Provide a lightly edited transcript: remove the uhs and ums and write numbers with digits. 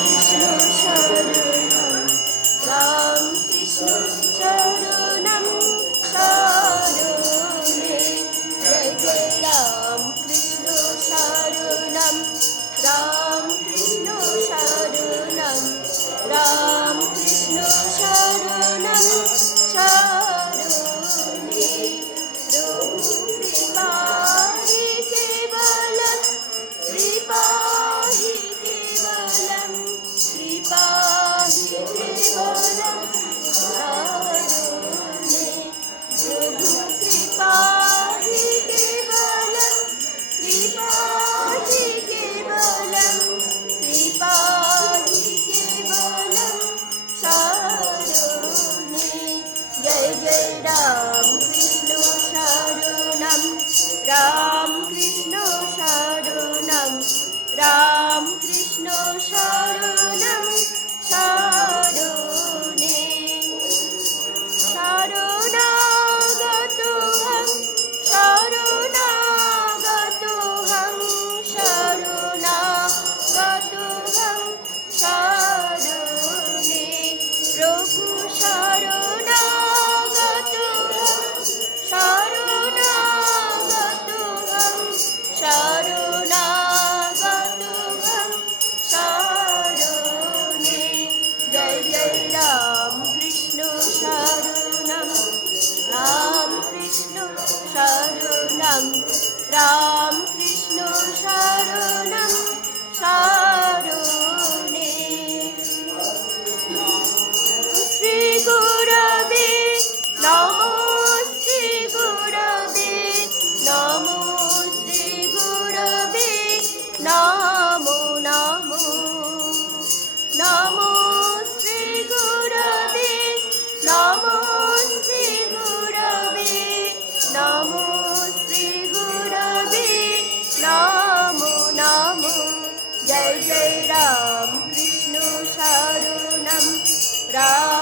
কৃষ্ণ শরণম রাম কৃষ্ণ শরণম শরণে জয় জয় রাম কৃষ্ণ শরণম রাম কৃষ্ণ শরণম রাম কৃষ্ণ শরণম শরণে প্রভু কৃপা হি কেবলম কৃপা হি কেবলম কৃপা হি কেবলম শরণে প্রভু কৃপা হি কেবলম কৃপা হি কেবলম কৃপা হি কেবলম শরণে জয় জয় রাম কৃষ্ণ শরণম রাম কৃষ্ণ শরণম রাম কৃষ্ণ শরণম শরণে শরণাগতোহং শরণাগতোহং শরণাগতোহং শরণে প্রভু শরণাগতোহং শরণাগতোহং শরণাগতোহং শরণে জয় জয় রাম কৃষ্ণ শরণম রাম কৃষ্ণ শরণম রাম কৃষ্ণ শরণম শরণে শ্রী গুরবে নমো শ্রী গুরবে নমো শ্রী গুরবে নমো নমো নমো শ্রী গুরবে নমো শ্রী গুরবে নমো শ্রী গুরবে নমো নমো জয় জয় রাম কৃষ্ণ শরণম রাম